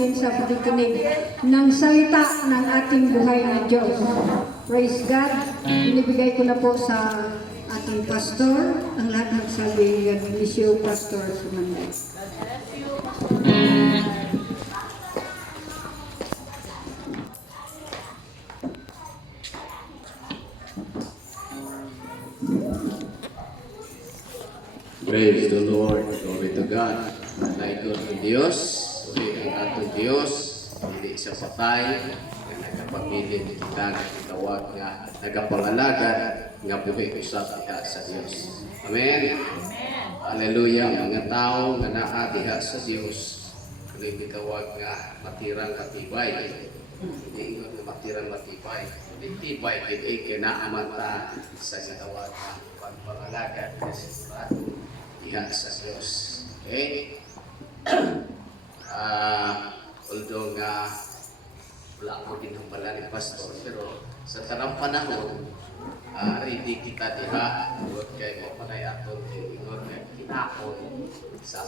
sa pakikinig ng salita ng ating buhay na Diyos. Praise God. Inibigay ko na po sa ating pastor ang lahat ng sabi ng Lisyo Pastor Sumanday. Praise the Lord. Glory to God. Naikot ng Diyos. Uli ang atong Diyos. Hindi siya patay. Nagkapagilid kita. Nagkawag nga. Nagkapangalaga. Nga buhay usap diha sa Diyos. Amen. Hallelujah. Mga tao nga naa diha sa Diyos. Kung tawag nga matirang katibay. Hindi ingon nga matirang matibay. Hindi tibay. Hindi kinaamata sa katawag nga pagpangalaga. Diha sa Diyos. Okay? Although nga wala ko din ang pala ni Pastor, pero sa tanang panahon, ready kita diha, huwag kayo mo panay aton, ingon nga kinaon sa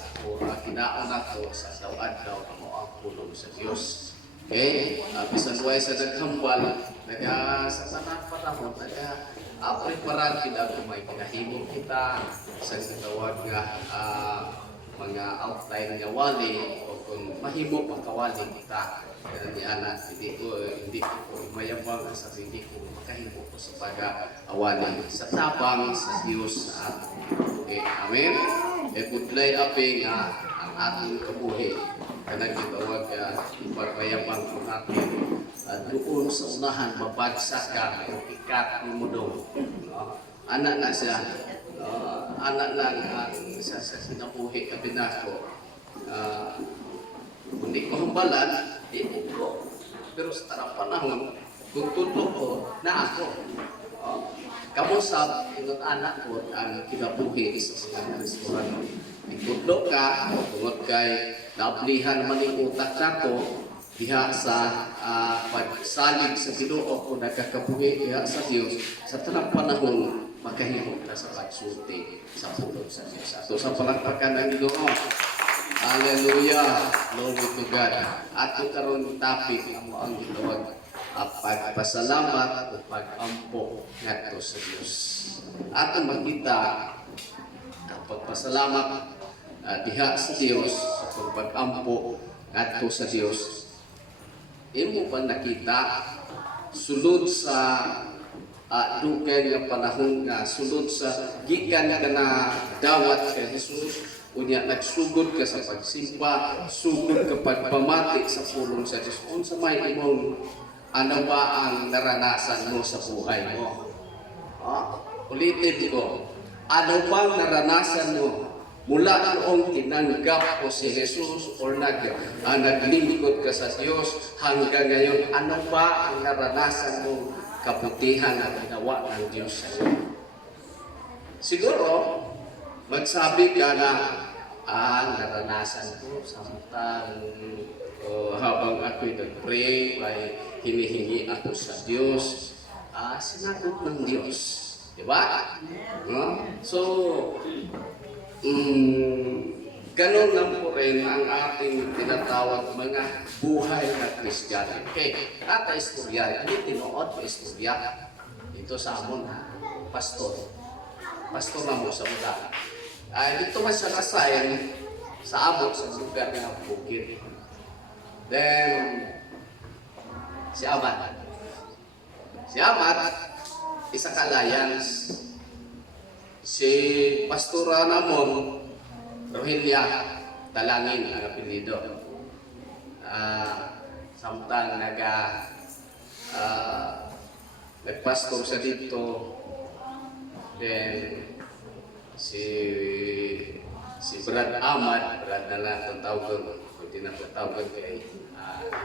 kinaon ato sa daw na mo ang pulong sa Diyos. Okay? Bisan way sa naghambal, sa tanang panahon, preparan kita kung may pinahimong kita sa tawag nga mga outline nga wali o kung mahimo pagkawali kita hindi ko mayabang sa hindi ko makahimo ko sa pag-awali sa tabang sa Diyos sa atin. Okay, amen? Budlay api nga ang ating kabuhi kanang gitawag ipagmayabang ko natin doon sa unahan babagsak ka may ikat mo daw anak na siya anak lang ang sa sinabuhi kabinako hindi ko hambalan hindi ko pero sa tarang panahon kung tulog ko na ako kamusap ingot anak ko ang kinabuhi sa silang restaurant itudlo ka tungod kay naaplihan man yung utak nako diha sa pagsalig sa Ginoo kung nagkakabuhi diha sa Dios sa tanang panahon makahimo ka sa pagsulti sa pulong sa Diyos. Ato sa palakpakan ng Ginoo. Hallelujah. Glory to God. Ato karon topic mo ang gitawag pagpasalamat o pag-ampo ngadto sa Dios. Ato makita ang pagpasalamat diha sa Dios sa pag-ampo ngadto sa Dios. Imo pa nakita sulod sa dugay nga panahon nga sulod sa gikan ka na dawat kay Jesus unya nagsugod ka sa pagsimba sugod ka pagpamati sa pulong sa Diyos unsa may imong ano ba ang naranasan mo sa buhay mo ulitin ko ano bang naranasan mo mula noong tinanggap ko si Jesus o naglingkod ka sa Diyos hanggang ngayon ano ba ang naranasan mo kabutihan at ginawa ng Diyos sa iyo. Siguro, magsabi ka na, naranasan ko samtang habang ako'y nag-pray, ay hinihingi ako sa Diyos, sinagot ng Diyos. Diba? So, ganon lang po rin ang ating tinatawag mga buhay na Kristiyano. Okay, kata istorya, hindi tinuod pa istorya. Dito sa amon, pastor. Pastor na mo sa mula. Dito man siya kasayan sa amon, sa lugar ng bukid. Then, si Amat. Si Amat, isa ka-alliance. Si pastora namon, Rohilya, Talangin ang apelido. Samtang nagpastor sa dito, then si Brad Ahmad, Brad na lang itong tawag kung tinatawag kay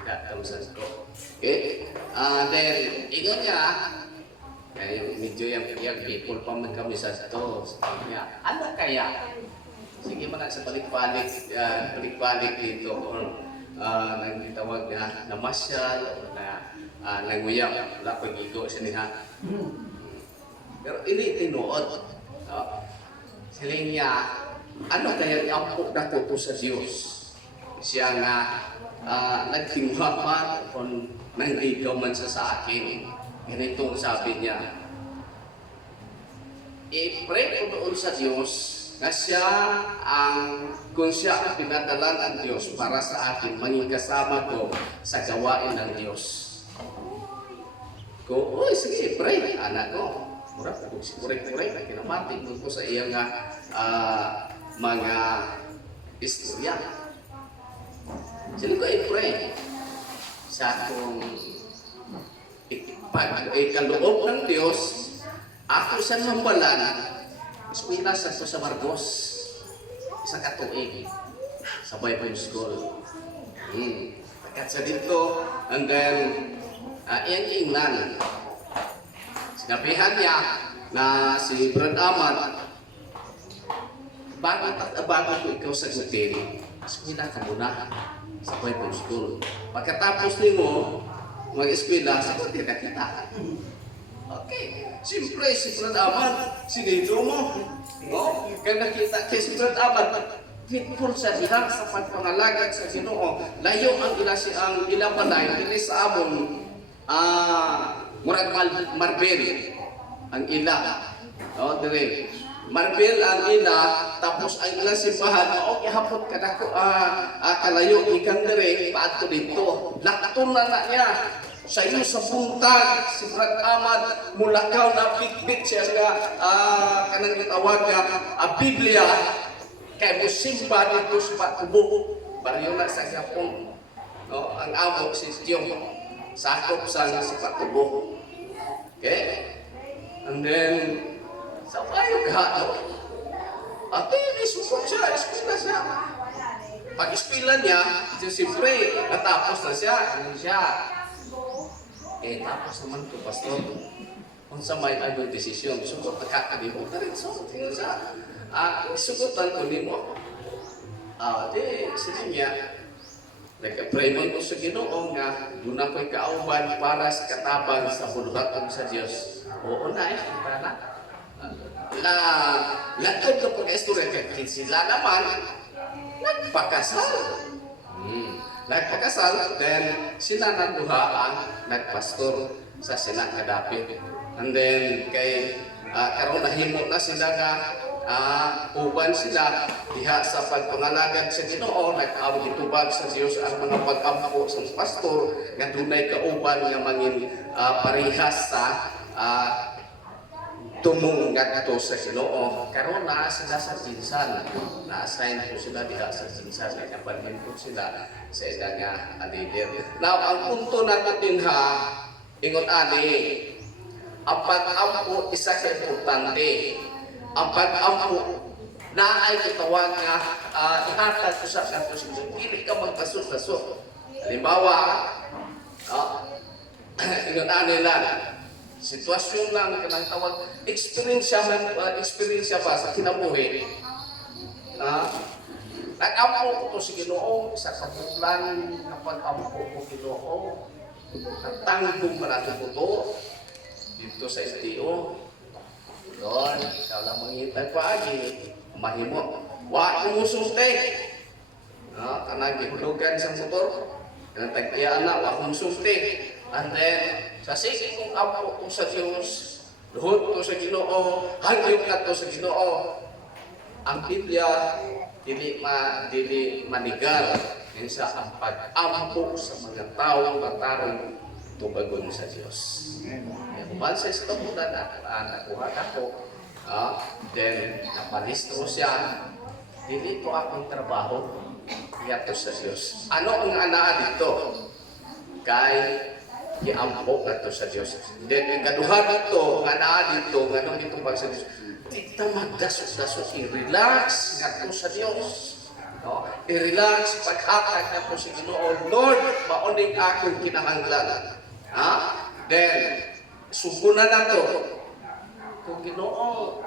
Datamsan ko. Okay? Then, ingon niya, medyo yung people pa man kami sa ito. Sabi niya, ano kaya? Sige man sa balik-balik dito nang gitawag na namasyal na nanguyak wala pagigo sa niha. Pero ini tinuod. Sila niya ano kaya ang pagdato sa Diyos? Siya nga nagtingwa pa kung nangligaw man siya sa akin. Ganito ang sabi niya, i-pray ko doon sa Diyos na kung siya ang pinadalan ng Diyos para sa akin, maging kasama ko sa gawain ng Diyos. Uy, sige, pray, anak ko. Mura, pure-pure, na kinamatik mo ko sa iyang mga istorya. Sino ko i-pray? Sa akong kaloob ng Diyos, ako sa hambalan, eskwela sa sa Marcos, isa katuig, sa Bible School. Pagkat sa dito, and then, iyang ingnan. Sinabihan niya na si Brad Ahmad, bago ko ikaw sagutin, eskwela ka muna sa Bible School. Pagkatapos nimo, mag-eskwela, sagutin na kita. Okay. Siyempre, si Brad Ahmad, sinito mo. No? Kaya nakita kay si Brad Ahmad, fitful sa diha sa pagpangalagad sa Ginoo. Layo ang ang ilapanay, dili sa amon, murag Marbel, ang ila. No, dire. Marbel ang ila, tapos ang ilang simbahan, ihapot ka na ko, kalayo, ikang dire, paadto dito. Lakton na niya. Sa iyo sa buntag, si Brad Ahmad, mulakaw na bitbit siya nga, kanang gitawag nga, Biblia, kay mo simba dito sa Patubo, bariyo na sa Japon. No? Ang amo si Tiyong, sakop sa Patubo. Okay? And then, sa kayo ka, ate, isusok siya, eskwela siya. Pag-eskwela niya, siyempre, natapos na siya, tapos naman ko, pastor, kung sa may desisyon, sugot na kakalimutan na rin. So, tingnan siya, sugutan ko ni mo. Sige niya, nagka-pray mo ko sa Ginoo nga, doon ako'y kauban para sa katabang sa buluhatong sa Diyos. Oo na, kita na. Lakad ko pag-estorya, kaya sila naman, nagpakasal. Nagpakasal, then sila naguhaan, nagpastor sa silang kadapit. And then, karon nahimo na sila nga, uban sila, diha sa pagpangalagad sa Ginoo, nag-awagitubag sa Diyos ang mga pag-ampo sa pastor, nga dunay kauban nga mangin parihas sa tumong nga sa Ginoo. Karon na sila sa Jinsan, na-assign ko sila diha sa Jinsan, nagkabalhin ko sila sa ilang leader. Now, ang punto natin din ingon ani, ang pag-ampo isa ka importante. Ang pag-ampo na ay kitawag nga ihatag ko sa katosyon. Hindi ka magpasok-pasok. Halimbawa, ingon ani lang, sitwasyon lang kanang tawag experience pa sa kinabuhi. Nag-ampo ko to si Ginoo sa kabulan na pag-ampo ko Ginoo. Nagtanggong marami ko to dito sa STO. Doon, ikaw lang manghintay pa agi, mahimo. Wa ko musulti. Kanang gihulugan sa motor. Kanang tagtiyaan na, wa ko musulti. And then, sa sige kong ampo ko sa Diyos, luhod ko sa Ginoo, hangyong na to sa Ginoo. Ang Biblia, dili manigal, sa ang pag-ampo sa mga taong matarong tubagon sa Diyos. Kung sa ito mo na nakuha ako, then napalistro siya, dili ko akong trabaho, iyato sa Diyos. Ano ang anaan dito? Kay iampo na to sa Diyos. Then, ang kaduha dito, nga naa dito, nga nung dito pag sa Diyos, di ta magdasos-dasos, i-relax nga to sa Diyos. No? I-relax, paghatag na to sa Ginoo. Lord, mauning akong kinahanglan. Then, sugunan na to. Kung Ginoo,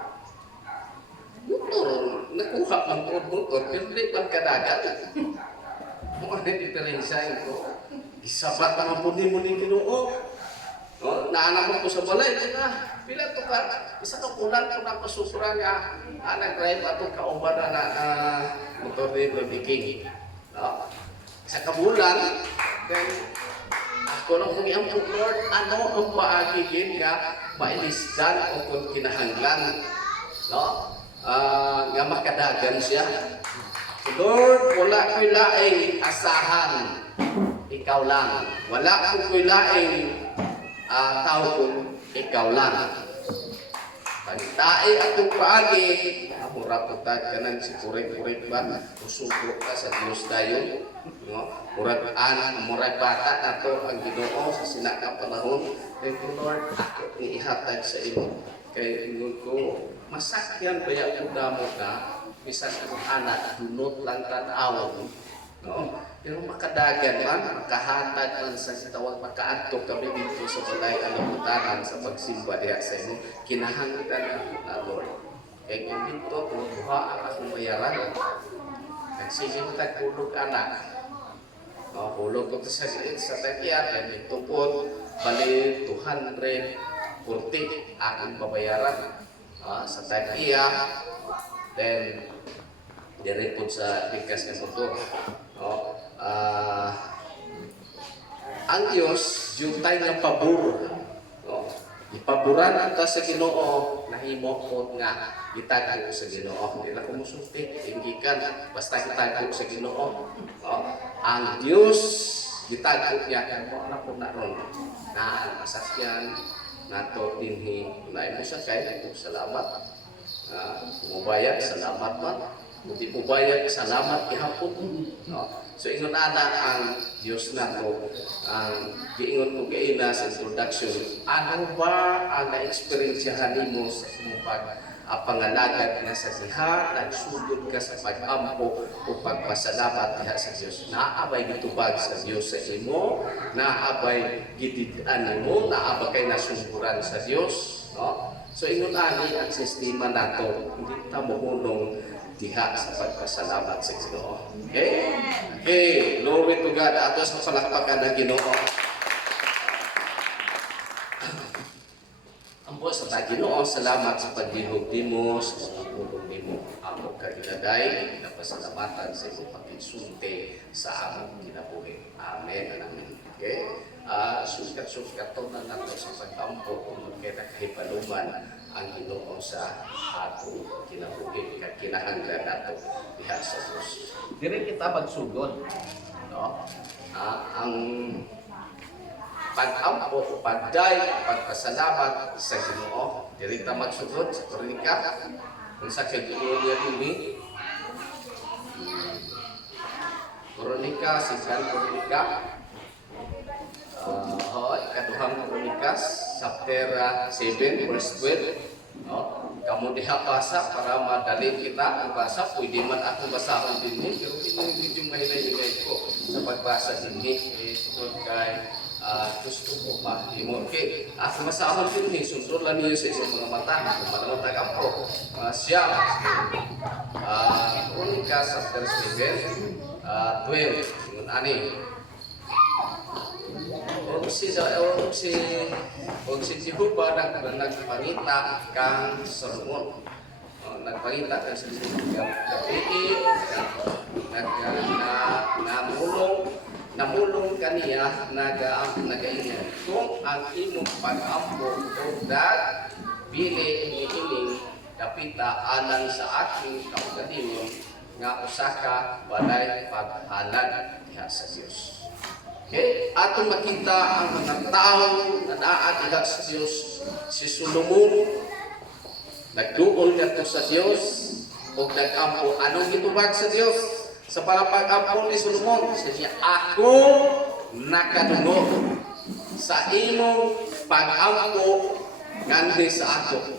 motor, nakuha ang motor, pero di man kadagat. Mga diferensya ko. Isabat naman po ni Ginoo. Naanak mo ko sa balay, pila to ka, isa ka kulan ko na pasufra nga, nag-drive ato kauban na motor ni Baby King. sa kabulan, then ako lang kumiampo, Lord, ano ang paagigin nga mailisdan o kung kinahanglan, no? Nga makadagan siya. Lord, wala ko'y laing asahan, ikaw lang. Wala ko'y laing tao kung ikaw lang. Pagtae atong paagi, mura po kanan si kurek-kurek ba? Usubro ka sa Diyos tayo. No? Murag bata na to ang Ginoo sa sinaka panahon. Thank you, Lord, ako ihatag sa imo. Kaya ingon ko, masakyan ba yung damo ka? Bisa sa anak, dunot lang tanawon. No? Pero makadagan man, makahatag man sa sitawag, makaadto kami dito sa balay alamutanan sa pagsimba diha sa imo. Kinahanglan na Lord. Kaya kung dito, kumuha ang akong bayaran. Nagsige mo tagpulog anak. No, hulog ko sa tagyan, and ito po, bali 240 akong babayaran sa tagya. Then, direpot sa likas na ito. No? Ang Diyos, yung tayo ng pabor. No? Ipaboran ka sa Ginoo, nahimo ko nga itago sa Ginoo. Hindi na kumusulti, tinggikan, basta itago sa Ginoo. No? Ang Diyos, itago niya, kamo na po na ron. Na ang masasyan, nato dinhi, unahin mo siya, kaya ito, salamat. Mubayag, salamat man. Hindi mubayag, salamat, ihapon. No? So, ingon ana ang Diyos na to, ang giingon ko kaina sa introduction, ano ba ang na-experiensyahan mo sa imong pangalagad na sa diha, nagsugod ka sa pag-ampo o pagpasalamat diha sa Diyos. Naabay gitubag sa Diyos sa imo, naabay gitidan mo, naabay kay nasuguran sa Diyos. No? So, ingon ani ang sistema nato, hindi ta mohunong diha sa pagpasalamat sa Ginoo. Okay? Okay, glory to God. Atos sa palakpakan ng Ginoo. Ambo sa Ginoo, salamat sa pagdihog nimo, sa pagtulong nimo. Ako ka ginaday, napasalamatan sa imong pagkisulti sa among kinabuhi. Amen. Amen. Okay? Suskat-suskat to na nato sa pag-ampo kung magkakahipaluman ang Ginoo sa ato kinabuhi kag kinahanglan nato diha sa Dios. Diri kita magsugod, no? Ang pag-ampo, pagday, pagpasalamat sa Ginoo. Diri ta magsugod sa Kronika. Kung sa kay Ginoo niya dinhi. Kronika, sisan Kronika. Ikaduhang Kronikas, chapter 7, verse 12. No? Kamu diha basa para madali kita ang basa. Pwede man ako basahon din ni, pero medyo mahilay-hilay ko sa pagbasa din ni. Sunod kay gusto ko pa. Okay, ako masahon din ni, sunod lang niyo sa isang mga mata. Kung malamang tagampo, siya. Kronikas, chapter 7, 12. Sunod ani. Si Jehovah nagpangita kang Solomon. Nagpangita kang Solomon. Namulong kaniya nagaingan. Kung ang imong pag-ampo o bili iniining dapita alang sa aking kaugalingon nga usaka walay paghalad diha sa Dios. Okay? Atong makita ang mga tao na naadiha sa Diyos. Si Solomon, nagduol nato sa Diyos o nag-ampo. Anong gitubag sa Diyos? Sa pag-ampo ni Solomon, siya, ako nakadungo sa imong pag-ampo ngandi sa ako.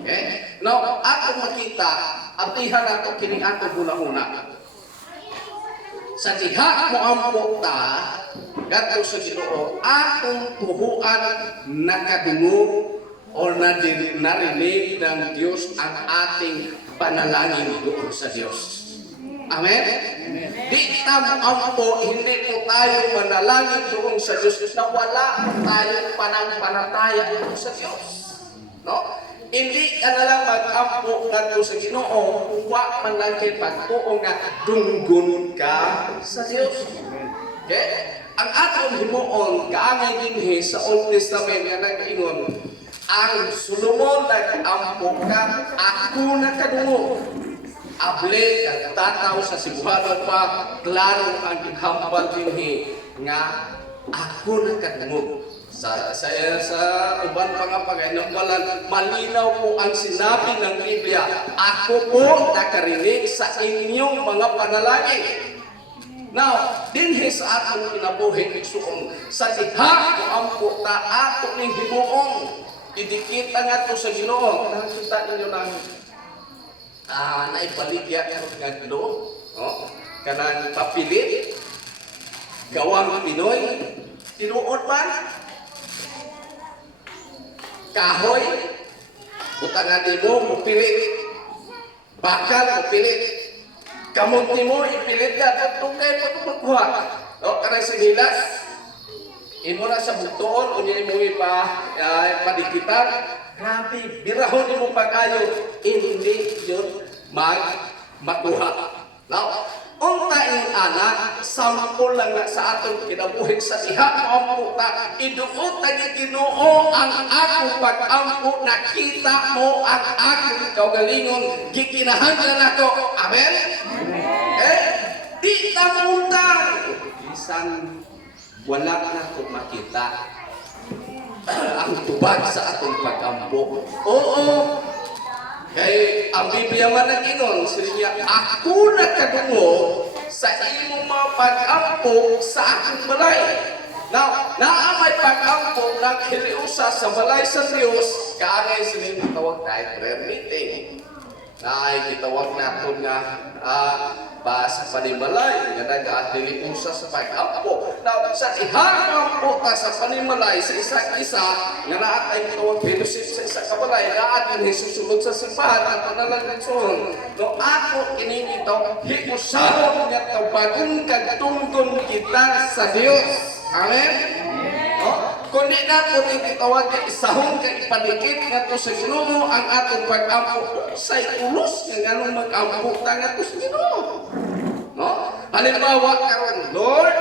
Okay? Now, atong makita, atihan nato kining atong huna-huna. Sa diha mo ampo ta, gato sa Ginoo, atong tuhuan nakadungo o narinig ng Diyos ang ating panalangin doon sa Diyos. Amen? Di tamo ampo, hindi po tayo manalangin doon sa Diyos na wala tayong pananampalataya doon sa Diyos. No? Hindi ka na lang mag-ampo nga sa Ginoo, wa man lang kay pagtuo nga dunggun ka sa Diyos. Okay? Ang atong himuon, kaangay dinhi sa Old Testament nga nag-ingon, ang Solomon nag-ampo ka, ako na kadungo. Able kag tataw sa sibuhanan pa, klaro ang gihambal dinhi nga ako na kadungo. Sa uban pa nga pagaynawalan, malinaw po ang sinabi ng Biblia, ako po nakarinig sa inyong mga panalangin. Now, dinhi sa atong kinabuhi igsuon, sa diha ko ampo ta ato ning himuon, idikit ang ato sa Ginoo. Nakita ninyo nang naipaligya nga Ginoo, no? Kanang papilit, gawang Pinoy, tinuod man, kahoy, butangan mo, mupilit, bakal, mupilit, kamunti mo, ipilit ka, tungkay po ito magkuha. No, karang sigilas, imo na sa buktoon, unya mo padikitan, grabe, birahon mo pa kayo, hindi yun makuha. Now, untain anak, sampol lang na sa atong kinabuhi sa diha mo ta, iduot na Ginoo ang akong pag-ampo, nakita mo ang akong kaugalingon, gikinahanglan ako. Amen? Di ta mundang. Bisan wala na ko makita ang tubag sa atong pag-ampo. Oo. Kay ang Biblia man nag-ingon, siya, ako nakadungo sa imong mga pag-ampo sa akong balay. Now, naamay pag-ampo ng hiliusa sa balay sa Diyos, kaangay silang tawag tayo prayer meeting. Na gitawag natin nga sa panimalay nga nag-hiliusa sa pag-ampo. Now, sa ihamampo ta sa panimalay sa isa't isa nga naatay gitawag fellowship sa isa ka balay, naatin susunod sa simbahan at panalangin soon. No, ako kining ito, hiusahon nga tabagong kagtunggon kita sa Dios. Amen? No? Kundi na ko itawag ka isahon ka ipanikit nga to sa Ginoo ang atong pag-ampo sa ulos nga ganong mag-ampo ta nga to sa Ginoo. No? Halimbawa karon, Lord,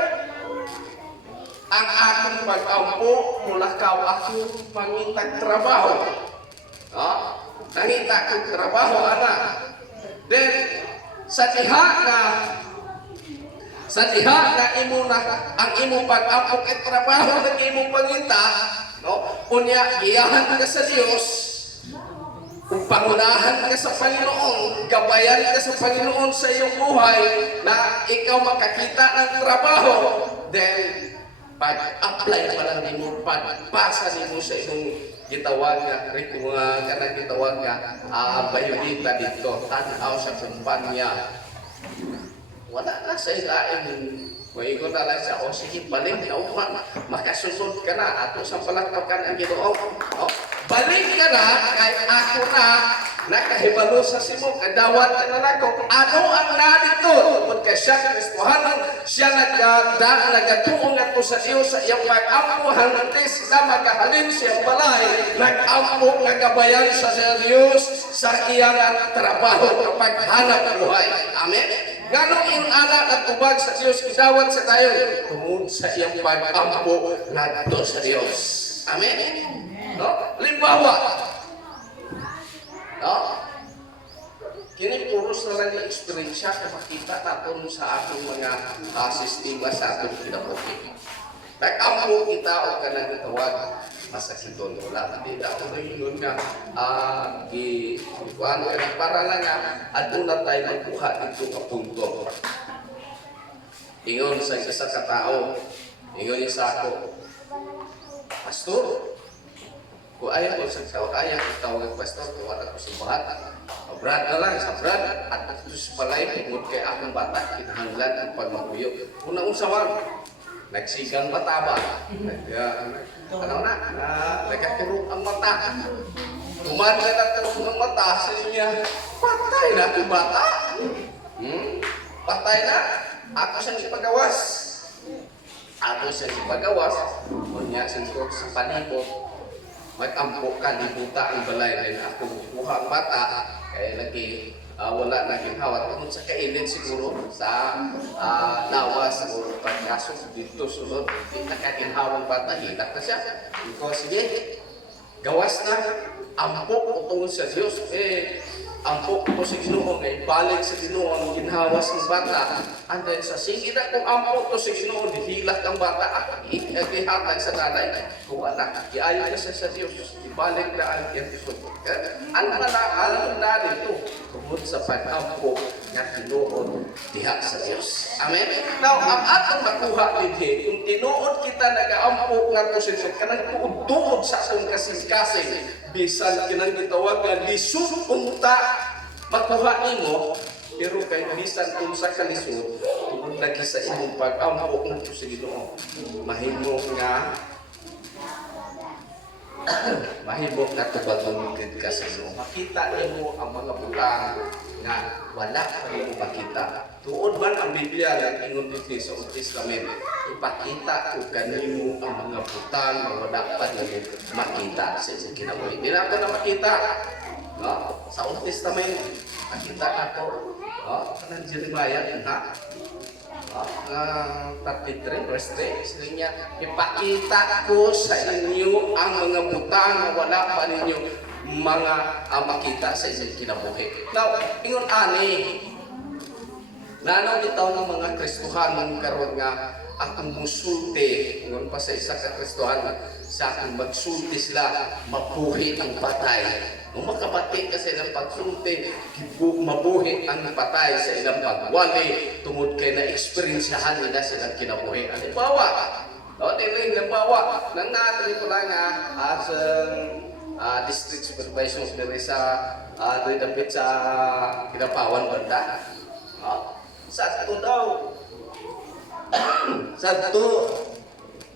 ang akong pag-ampo mula kaw ako mangitag trabaho. No? Nangita kong trabaho, anak. Then, sa diha na imo na ang imong pag-ampo kay trabaho ng imong pangita, no? Unya giyahan ka sa Dios. Kung pangunahan ka sa Panginoon, gabayan ka sa Panginoon sa iyong buhay na ikaw makakita ng trabaho, then pag-apply pa lang nimo, pagpasa nimo sa imong gitawag nga kanang gitawag nga bayodita dito, tanaw sa kumpanya. Wala na sa ilaim. Kung ko na lang siya, sige, balik na upan. Makasunod ka na. Ato sa palakpakan ang Ginoo. Balik ka na, kahit ako na, nakahibalo sa simo, kadawat ka na ako. Ano ang narito? Kung ka siya, Kristohanan, siya nagatuong ato sa iyo sa iyang pag-ampo, hanggang sila magahalin siyang balay, nag-ampo nga gabayan sa Diyos sa iyang trabaho kapag hanap buhay. Amen? Ganong inala at tubag sa Diyos, idawat sa tayo, tungod sa iyang pag-ampo ngadto sa Diyos. Amen? No? Limbawa, no? Kini puros na lang yung experience na makita natin sa ating mga sistema sa ating kinabuhi. Nag-ampo kita o ka nang itawag, masakiton wala. Hindi na ako nangyinon nga, para lang nga, aduna tayo magkuha dito ka punto. Ingon sa isa katao, ingon isa ako, Pastor, kung ayaw ko sa tao, ayaw ko tawag ang pastor, kung wala ko sa bahat. Brad na lang, sa brad, at ito sa palay, tungkol kay akong bata, kinahanglan ang pagmakuyo. Unang usawan, nagsigang mata ba? Nagkaturong ang mata. Umanda na turong ang mata, sa niya, patay na ang bata. Patay na, ako siyang ipagawas. Ako siyang ipagawas, kunya siyang sa panibot, mag-ampo ka, di buta ang balay, dahil ako kuha ang bata, kaya lagi wala na ginhawa. Tungod sa kailin siguro, sa lawas, siguro, pagkasok dito, sunod, hindi na kaginhawang bata, hinak na siya. Ikaw, sige, gawas na, ampok o tungod sa Diyos, ampok ko sa Ginoo, ngay balik sa Ginoo ang ginhawas ng bata. And then sa sige na kung ampok ko sa Ginoo, hilat ang bata, ihatag sa nanay. Kung anak, iayon ka sa Diyos, ibalik na ang iyang Diyos. Ano na dito? Tungod sa pag-ampok nga tinuod diha sa Diyos. Amen? Now, ang atong makuha din, kung tinuod kita nag-aampok nga ko sa Diyos, kanang tuod-tuod sa akong kasing-kasing, bisan kinang gitawag nga lisod unta makuha nimo, pero kay bisan unsa ka lisod tungod lagi sa imong pag-ampok ngadto sa Ginoo, mahimo nga mahimo nga tubatungkid ka sa Ginoo. Makita nimo ang mga butang nga wala pa nimo makita. Tuod man ang Biblia nga ingon dito sa Old Testament, ipakita ko kanimo ang mga butang nga wala pa nimo makita sa imong kinabuhi. Di na ako na makita. No? Sa Old Testament, makita ako. No? Kanang Jeremiah din ha? 33 verse 3, sabi niya, ipakita ko sa inyo ang mga butang na wala pa ninyo mga makita sa inyong kinabuhi. Now, ingon ani, nanaw bitaw ng mga Kristohanon karon nga akong musulti, ingon pa sa isa ka Kristohanon, sa akong magsulti sila, mabuhi ang patay. Kung makabati kasi ng pagsulti, mabuhi ang patay sa ilang pagwali, tungod kay na-experiensyahan nila silang kinabuhi. Halimbawa, halimbawa, nang natin ko lang as district supervisor dari sa dapit sa Kinapawan banda. Sa ito daw, sa ito,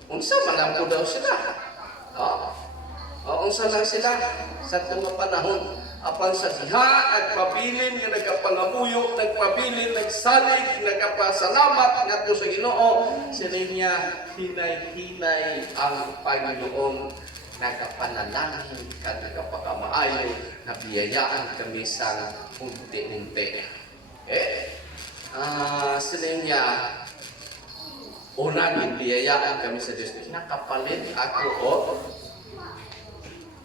unsa man daw sila. Unsa lang sila sa mga panahon apan sa diha nagpabilin nga nagapangabuyok, nagpabilin, nagsalig, nagapasalamat ngadto sa Ginoo, sila niya hinay-hinay ang Panginoon, nagapanalangin kag nagapakamaayo, nabiyayaan kami sa unti-unti. Sila niya unang biyayaan kami sa Diyos.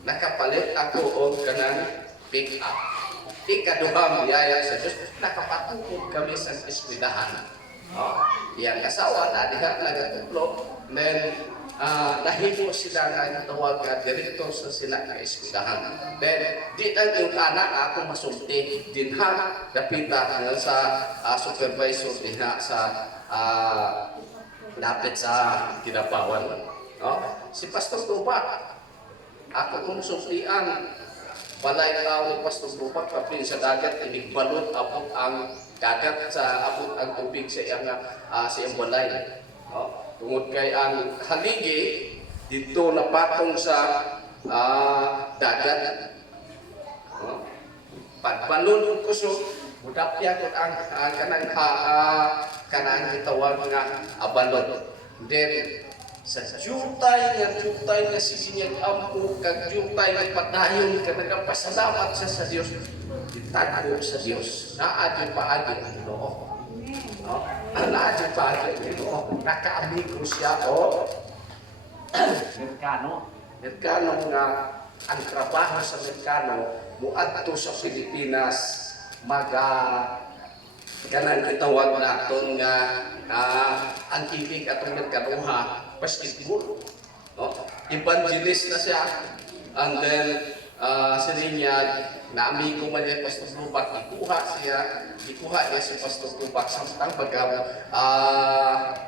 Nakapalit ako og kanang pick up. Ikaduhang biyaya sa Diyos, nakapatukod kami sa eskwelahan. Iyang asawa na diha nagatutlo, then nahimo sila nga tawag nga direktor sa sila nga eskwelahan. Then di ang yung anak ako masulti dinha dapita sa supervisor dinha sa lapit sa Kinapawan. Si Pastor Tupac, ako kung sultian, balay tao ni Pastor Tupac, kapin sa dagat, inigbalot abot ang dagat sa abot ang tubig sa iyang balay. Tungod kay ang haligi, dito napatong sa dagat. Pagbalon ko so, budapya ko ang kanang gitawag nga abalot. Then, sa jutay nga sisinyan ampo, kag jutay nga padayon, kag nagapasalamat sa Diyos, itago sa Diyos. Naadyo paagi ang Ginoo. Naadyo paagi ang Ginoo. Nakaamigo siya o Merkano nga ang trabaho sa Merkano muadto sa Pilipinas kanang gitawag naton nga ang ibig atong Merkanuha basketball. Evangelist na siya. And then sila niya naamigo man niya Pastor Tupac, ikuha niya si Pastor Tupac samtang pagka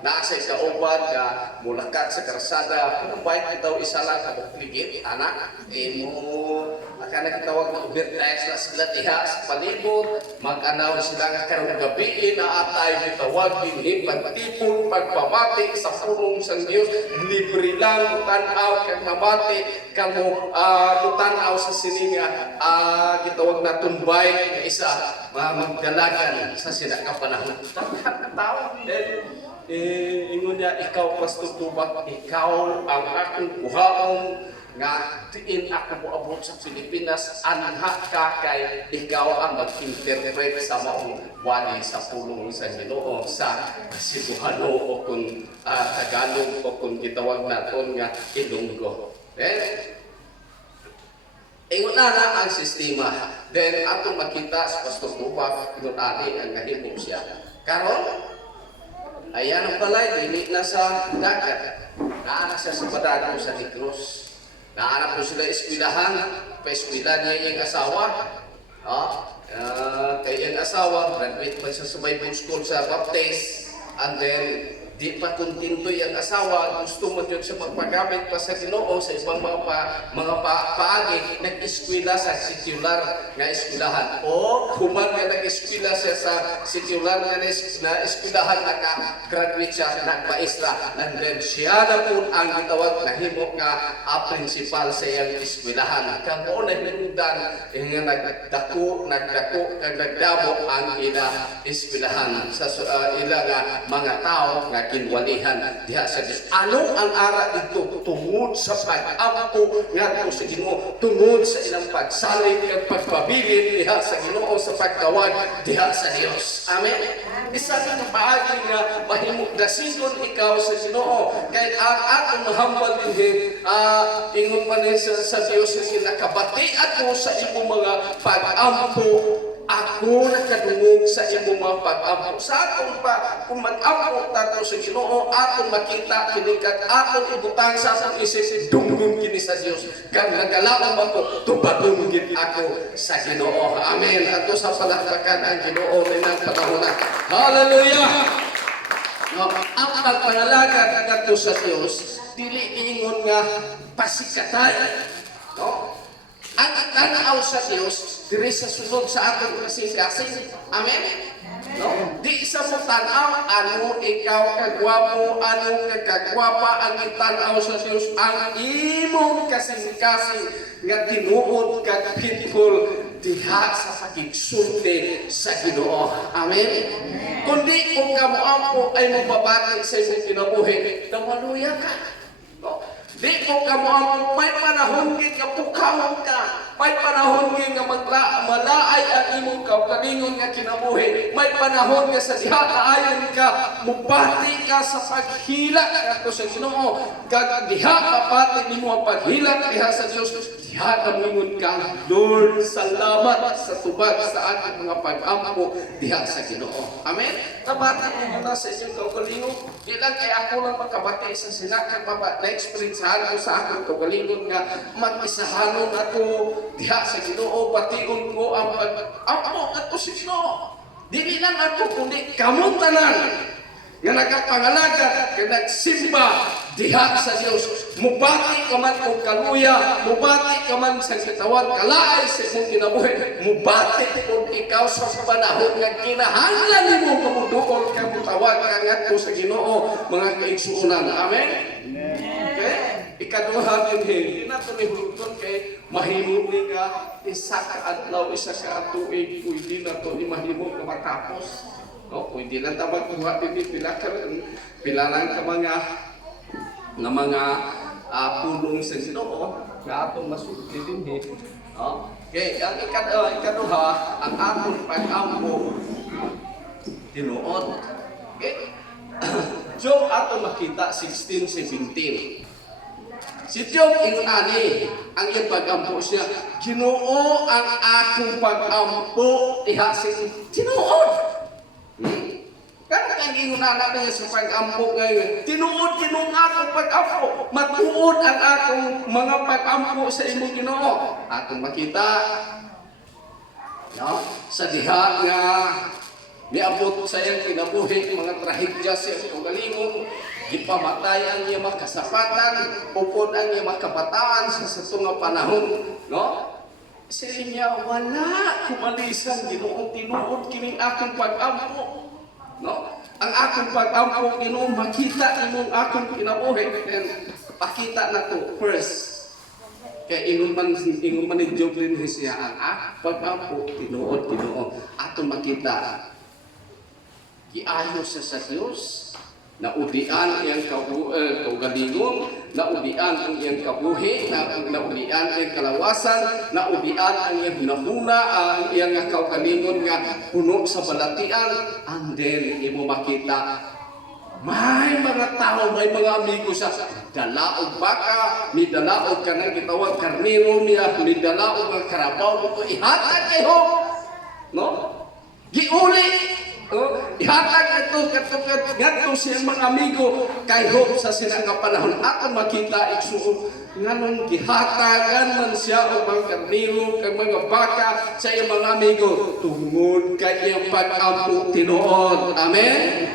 naasay sa uban nga mulakat sa karsada, kung baik itaw isa lang kabukligit anak mo kana kitawag na overtime na sila diha sa palibot, mag-anaw sila nga karong gabi na atay gitawag dinhi pagtipon, pagpamati sa pulong sang Dios, libre lang tanaw kag mabati kamo tanaw sa sininga gitawag na tumbay nga isa magdalagan sa sila ka panahon. Tao ingon niya, ikaw, Pastor Tubak, ikaw ang akong kuhaon nga tiin ako moabot sa Pilipinas, anha ka kay ikaw ang mag-interpret sa maong wali sa pulong sa Ginoo sa Cebuano o kung Tagalog o kung gitawag naton nga Ilonggo. Ingon na ang sistema. Then atong makita sa Pastor Tubak, ingon ani ang nahimo siya. Karon ayan ang balay, dili na sa dagat. Naana siya sa Badano sa Negros. Naana po sila eskwelahan. Pa-eskwela niya yung asawa. Kaya yung asawa, graduate pa siya sa Bible School sa Baptist. And then, di pa kontento yung asawa, gusto mo yun siya magpagamit pa sa Ginoo sa ibang mga paagi, nag-eskwela sa secular nga eskwelahan. O, human nga nag-eskwela siya sa secular nga eskwelahan, naka-graduate siya, nagpaisla. And then, siya na po ang gitawag na himo nga principal sa iyang eskwelahan. Kang mo na hinundan, nga nagdako, kag nagdamo ang ila eskwelahan sa ila nga mga tao nga kinwalihan diha sa Dios. Ano ang ara dito? Tungod sa pag-ampo ngadto sa Ginoo, tungod sa ilang pagsalig kag pagpabilin diha sa Ginoo sa pagtawag diha sa Dios. Amen. Isa ka paagi nga mahimong dasigon ikaw sa Ginoo kay ang atong mahambal dinhi ingon man sa Dios nga nakabati ako sa imong mga pag-ampo. Ako nakadungog sa imong mga pag-ampo. Sa atong pa, kung mag-ampo tato sa Ginoo, atong makita kinikat, atong ibutang sa atong isip, dunggon kini sa Dios. Kag nagalaom ako, tubadong gid ako sa Ginoo. Amen. Ato sa palakpakan ang Ginoo ng panahon. Hallelujah. No, ang pagpanalagad kadto sa Dios, dili ingon nga pasikatan. No? Ang tanaw sa Dios diri sa sulod sa atong kasing-kasing. Amen? No? Di sa mo tanaw ano ikaw kagwapo, ano kagwapa ang itanaw sa Dios ang imong kasing-kasing nga tinuod kag pitful diha sa pakigsulti sa Ginoo. Amen? Kundi kung kamoampo ay mababati sa imong kinabuhi, namaluya ka. No? Di ko ka mo may panahon gid nga pukawon ka. May panahon gid nga malaay ang imong kaugalingon nga kinabuhi. May panahon nga sa diha kaayon ka mubati ka sa paghilak kadto sa Ginoo. Kag diha kapati nimo ang paghilak diha sa Dios. Diha namingon ka, Lord, salamat sa tubag sa aking mga pag-ampo diha sa Ginoo. Amen. Kabati niyo na sa inyong kaugalingon. Di lang kay ako lang makabati sa sinakang na-experience ko sa akong kaugalingon nga mag-isahanon ako diha sa Ginoo, bation ko ang pag-ampo ato sa Ginoo. Dili lang ako kundi kamong tanan nga nagapangalaga kag nagsimba diha sa Dios. Mubati ka man og kaluya, mubati ka man sa katawan kalaay sa imong kinabuhi, mubati kung ikaw sa panahon nga kinahanglan nimo mamuduol ka mutawag ka ngadto sa Ginoo, mga kaigsuonan. Amen. Okay? Ikaduha dinhi, nato ni hulton kay mahimo ni ka isa ka adlaw, isa ka tuig, pwede na to ni mahimo ka matapos. No, pwede lang ta magkuha dinhi pila lang ka mga pulong sa Ginoo nga atong masulti dinhi. Okay, ang ikaduha, ang atong pag-ampo tinuod. Okay? Job atong makita 16:17. Si Job ingon ani ang iyang pag-ampo siya, Ginoo ang akong pag-ampo diha sa tinuod. Kaya kang ingon na niya sa pag-ampo ngayon, tinuod Ginoo ang akong pag-ampo, matuod ang akong mga pag-ampo sa imong Ginoo. Atong makita no? Sa diha nga niabot sa iyang kinabuhi, mga trahedya sa iyang kaugalingon, gipamatay ang iyang mga kasapatan, upod ang iyang mga kabataan sa tunga panahon, no? Sa niya, wala kumalisan, Ginoo, tinuod kining akong pag-ampo, no? Ang akong pag-ampo, Ginoo, makita imong akong kinabuhi, and pakita na to first. Kaya ingon man ni Job rin siya, ang pag-ampo, tinuod, Ginoo, atong makita, giayo siya sa Dios, naudian iyang kaugalingon, naudian ang iyang kabuhi, naudian ang iyang kalawasan, naudian ang iyang hinahuna, ang iyang kaugalingon nga puno sa balatian, and then imo makita may mga tao, may mga amigo sa dalaog baka, may dalaog ka nang gitawag karniro niya, may dalaog mga karabaw mo, ihatag kayo, no? Giuli! Ihatag ito katong siyang mga amigo kay Hope sa sinang panahon. Ato makita iksuon nganong gihatagan man siya o mga karniro kag mga baka sa iyang mga amigo tungod kay iyang pag-ampo tinuod. Amen?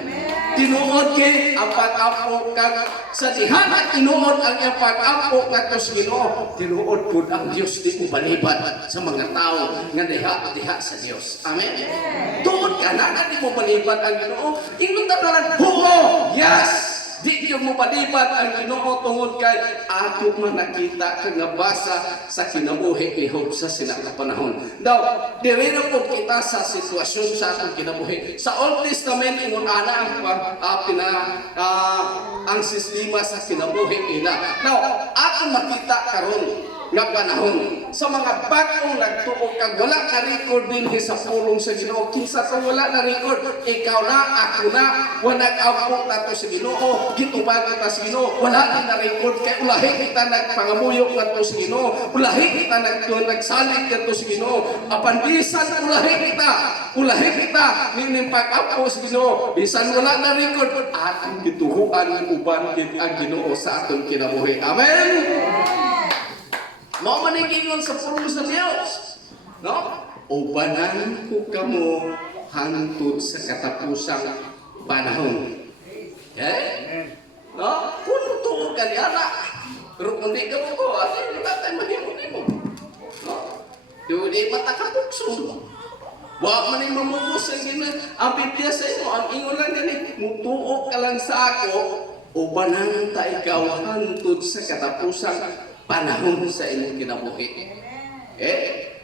Tinuod kay ang pag-ampo kag sa dihan at tinuod ang iyang pag-ampo ngadto sa Ginoo. Tinuod pud ang Dios di ubalibad sa mga tao nga diha sa Dios. Amen? Tuod ka na di mo balibad ang Ginoo. Ingnon ta tanan, huo! Yes! Di mo balibad ang Ginoo tungod kay ato man nakita kag nabasa sa kinabuhi ni Job sa sinakapanahon. Daw, diri na po kita sa sitwasyon sa atong kinabuhi. Sa Old Testament ingon ana ang sistema sa kinabuhi nila. Now, ato makita karon nga panahon sa mga bagong nagtuo kag wala na record din sa pulong sa Ginoo. Kinsa ka wala na record, ikaw na, ako na, wala nag-ampo nato sa Ginoo, gitubag ta sa Ginoo, wala din na record kay ulahi kita nagpangamuyok nato sa Ginoo, ulahi kita nagsalig nato sa Ginoo, apan bisan ulahi kita ning pag-ampo sa Ginoo, bisan wala na record, atong gituhuan ng uban ang Ginoo sa atong kinabuhi. Amen. Mao man ingon sa pulong sa Dios, no? Ubanan ko kamo hangtod sa katapusang panahon. Okay? No? Kung tuo ka niya na, pero kung di ka mo ko, hindi tayo mahimo-himo. No? Di matakapukso. Wa man yung mamubos ang Biblia sa imo, ang ingon lang ganit, mutuo ka lang sa ako, ubanan ta ikaw hangtod sa katapusang panahon sa inyong kinabuhi.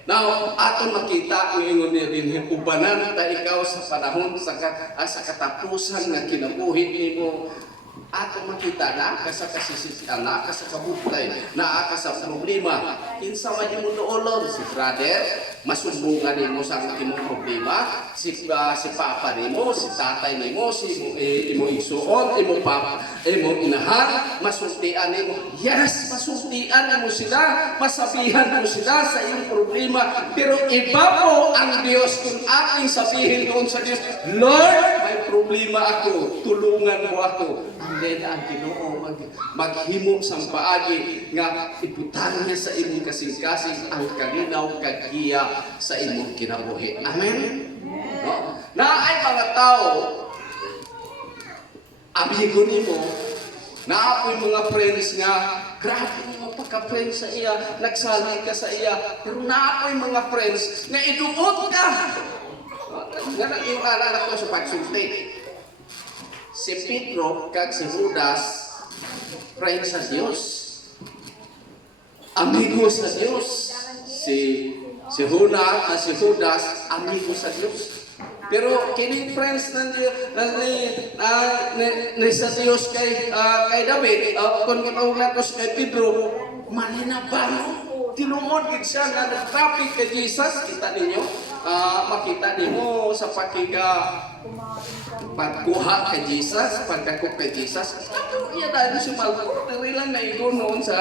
Now, ato makita ang ingon niya din, ubanan ta ikaw sa panahon sa katapusan nga kinabuhi nimo. Ato makita na ka sa kasisitian, na ka sa kabutlay, na ka sa problema. Kinsa man mo doolon si brother, masumbungan nimo sa imong problema, si papa nimo, si tatay nimo, si imo isuon, imo papa, imo inahan, masultian nimo. Yes, masultian mo sila, masabihan mo sila sa iyong problema. Pero iba po ang Dios kung ating sabihin doon sa Dios, Lord, may problema ako, tulungan mo ako. And then ang Ginoo maghimo sang paagi nga ibutan niya sa imong kasing-kasing ang kalinaw kag giya sa imong kinabuhi. Amen. No? Naay mga tao amigo nimo, naapoy mga friends nga grabe mo pagka-friends sa iya, nagsali ka sa iya, pero naapoy mga friends nga iduot ka. Nga nang yung anak ko sa pagsulti. Si Pedro kag si Judas friend sa Dios, amigo sa Dios. Si Judas amigo sa Dios. Pero kini friends ni sa Dios kay David, kung kitawag natos kay Pedro, malinabang tinuod gid siya nga nag-traffic kay Jesus. Kita ninyo, makita nimo sa pagkuha kay Jesus, pagdakop kay Jesus. Iya dahil si Malco, narilang na ito noon sa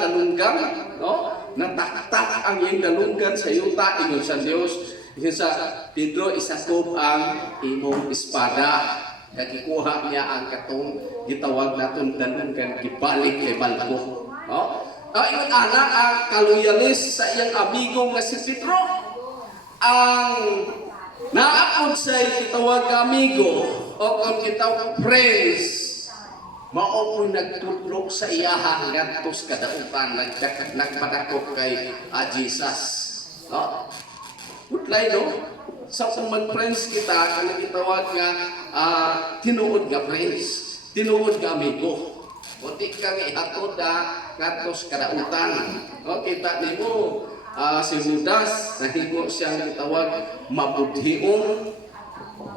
dalunggan, no? Nataktak ang iyong dalunggan sa yuta, ingon sa Dios. Ingon sa Pedro, isakop ang imong espada. Nagikuha niya ang katong gitawag naton dalunggan, gibalik kay Malco. No? Ingon ana ang kaluyalis sa iyang amigo nga si Pedro. Ang naakod sa itawag amigo o kung kitawag friends, maopoy nagtudlok sa iyahan ngadtos kadautan, nagpadakop kay Jesus. No? Utlay, no? Sa kung mag-friends kita, kung itawag nga tinuod nga friends, tinuod nga amigo. Buti kang ihatod ngadtos kadautan. No? Kita nimo si Judas, nahimo siyang itawag mabudhion,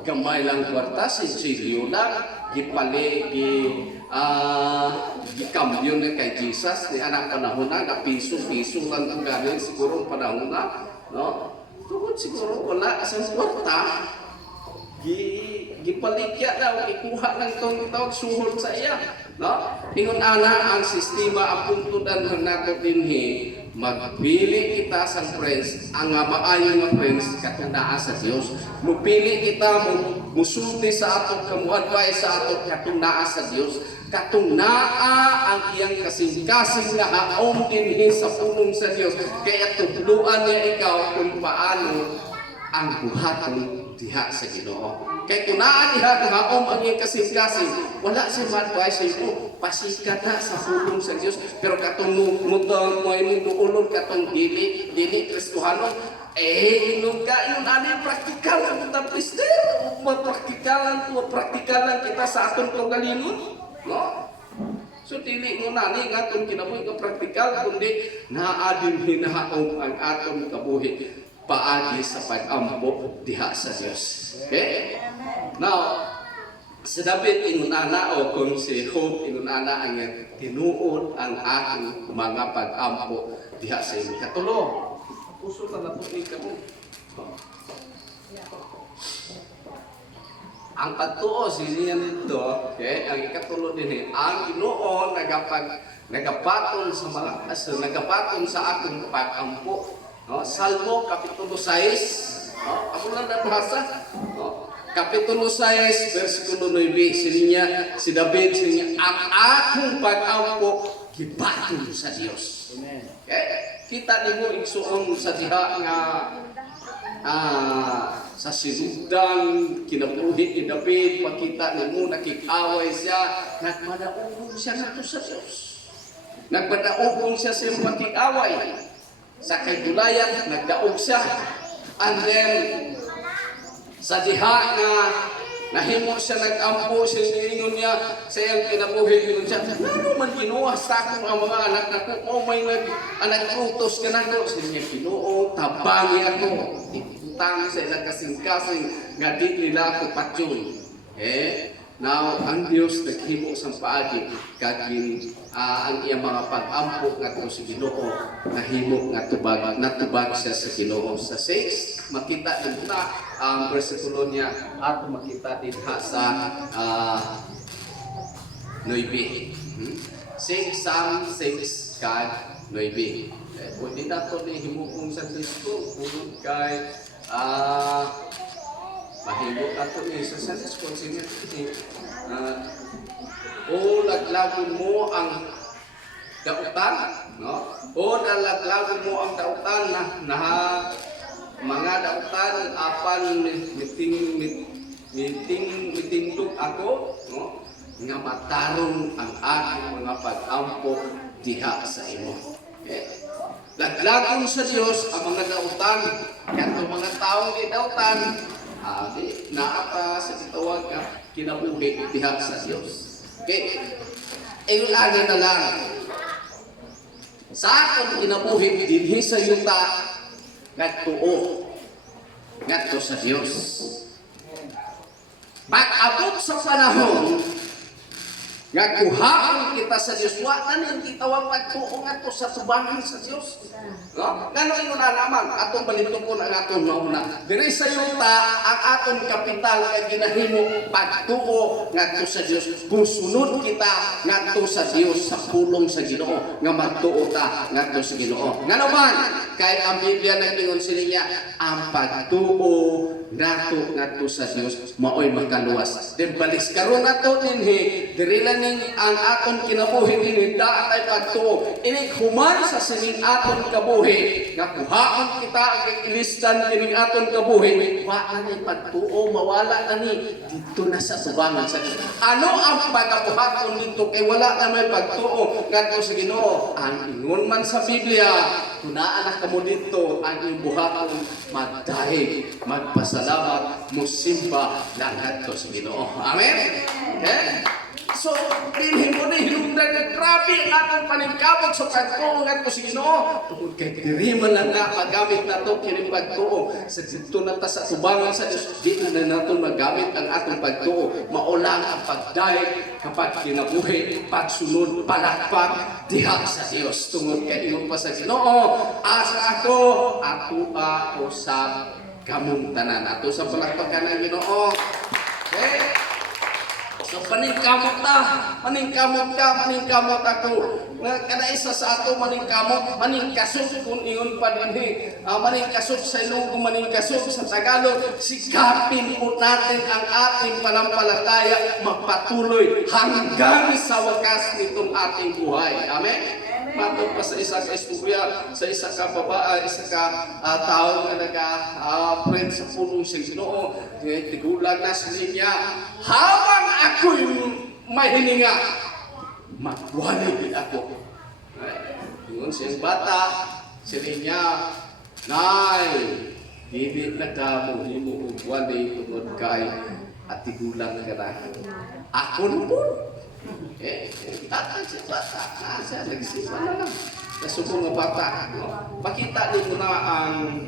gamay lang kwarta, sinsilyo lang, gikambyo na kay Jesus, ni anak panahon na piso-piso lang ang galing siguro panahon na, no? Tungkol siguro wala sa kwarta, gipaligya daw, ikuha ng itong tawag suhol sa iya, no? Ingon ana ang sistema ang puntudan ng nato dinhi, magpili kita sa friends, ang maayo nga friends katunda sa Dios. Mupili kita musulti sa ato, kamu-advise sa ato katunda sa Dios. Katunaa ang iyang kasing-kasing nga haom dinhi sa pulong sa Dios. Kaya tudluan niya ikaw kung paano ang buhaton diha sa Ginoo. Kaya kung naa diha nga haom ang iyang kasing-kasing, wala siya ma-advise sa iyo, pasikat na sa pulong sa Dios. Pero katong mutong mo imong duulon katong dili Kristohano, inom ka, yun ano praktikal ang mga priester, praktikalan kita sa aton kaugalingon, no? So dili mo nani nga atong kinabuhi ka praktikal, kundi naadin hinahaong ang aton kabuhi paagi sa pag-ampo diha sa Dios. Okay? Now, si David inunana o kung si Job inunana ang tinuod ang ating mga pag-ampo diha sa inyo. Katulo, puso na natuloy ka mo. Ang pagtuo siya nito, okay, ang ikatulo din ang Ginoo nagapaton sa mga nagapaton sa akong pag-ampo. No? Salmo kapitulo 6, no? Ako lang nabasa, no? Kapitulo 6, versikulo 9, si David, ang akong pag-ampo, gibaton sa Diyos. Okay? Kita ni mo igsuon sa diha nga sa sinugdan, kinabuhi ni David, makita ni mo, nakikaway siya, nagmadaugong siya nato sa Diyos. Nagmadaugong siya sa makikaway. Sa kagulayan, nagdaog siya. And then, sa diha na nahimo siya nag-ampo, siningon niya sa iyang kinabuhi, ingon siya, ano man kinuha sa akong ang mga anak na kung may nag-utos ka na ko, siya kinuo, tabangi ako, itutang sa ilang kasing-kasing, nga di nila ako patyon. Now, ang Diyos naghimo sa paagi, kagin ang iyang mga pag-ampo nga si Ginoo, nahimo nga natubag siya sa Ginoo. Sa 6, makita din na ang versikulo niya at makita din sa 9. 6, Psalm 6, kag 9. Pwede na ito ni himukong sa Kristo, punod kay mahimo ato ni sa Sunday School singer o laglagon mo ang dautan, no? O nalaglagon mo ang dautan na mga dautan apan mitindog ako, no? Nga matarong ang aking mga pag-ampo diha sa imo. Okay? Laglagon sa Dios ang mga dautan, kanto mga taong di dautan, naata sa tawag ka kinabuhi diha sa Dios. Okay? Ayun na lang. Sa akong kinabuhi dinhi sa yuta nagtuo ngadto sa Dios. Pag-abot sa panahon nga kuhaan kita sa Dios, wa tanan gitawag pagtuo ngadto sa subangan sa Dios. No? Ngano ingon na naman atong balitukon ang aton mauna. Diri sa yuta ang aton kapital kay ginahimo pagtuo ngadto sa Dios. Kung sunod kita ngadto sa Dios sa pulong sa Ginoo, nga magtuo ta ngadto sa Ginoo. Ngano man kay ang Biblia nag-ingon siniya ang pagtuo nato ngadto sa Dios maoy makaluwas. Den balis karon nato dinhi diri lang ang aton kinabuhi dinhi daat ay pagtuo. Ini human sa sining aton kabuhi nga kuhaan kita ang ilistan kining aton kabuhi wa ani pagtuo mawala ani dito na sa subangan sa Dios. Ano ang pagkabuhaton dito kay wala na may pagtuo ngadto sa Ginoo? Ang ingon man sa Biblia, kung naa kamo dito ang iyong buhaton magdahig, magpasalamat, musimba lang ngadto sa Ginoo. Amen. Okay? So, bilhin mo na hinungdan na grabe ilabi ang atong paningkamot sa pagtuo ngadto sa Ginoo. Tungod kay diri man lang nga magamit nato kini pagtuo sa dito na ta sa tubangan sa Dios, di na nato magamit ang atong pagtuo. Maulang ang pagdayeg kapag kinabuhi, pagsunod, palakpak diha sa Dios. Tungod kay ingon pa sa Ginoo, asa ako sa kamong tanan. Ato sa palakpakan ng Ginoo. Okay? So paningkamot ako. Kada isa sa ato maningkamot, maningkasog kung ingon pa dinhi. Maningkasog sa Ilonggo, maningkasog sa Tagalog. Sikapin po natin ang ating panampalataya magpatuloy hanggang sa wakas nitong ating buhay. Amen? Matod pa sa isa ka istorya, sa isa ka babae, isa ka tao na nag-friend sa punong sa Ginoo, tigulang na sa niya, habang ako'y may hininga, magwalig ako. Yun siyang bata, sila niya, Nay, hindi na ka mo himuugwalig tungod kay at tigulang ka na. Ako na po. Tatang si bata, siya nagsipa na lang. Nasubong nga bata, pakita din mo na ang